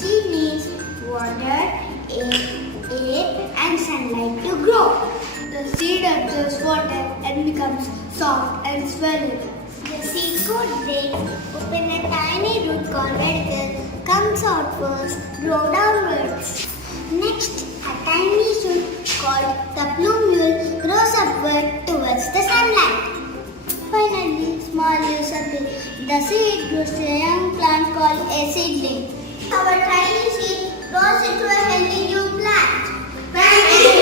seed needs water, air and sunlight to grow. The seed absorbs water and becomes soft and swelling. The seed coat breaks open a tiny root called radicle, comes out first, grow downwards. Next, a tiny shoot called the plumule grows upward towards the sunlight. Finally, small leaves appear. The seed grows to a young plant called a seedling. Our tiny seed grows into a healthy new plant. Thank you.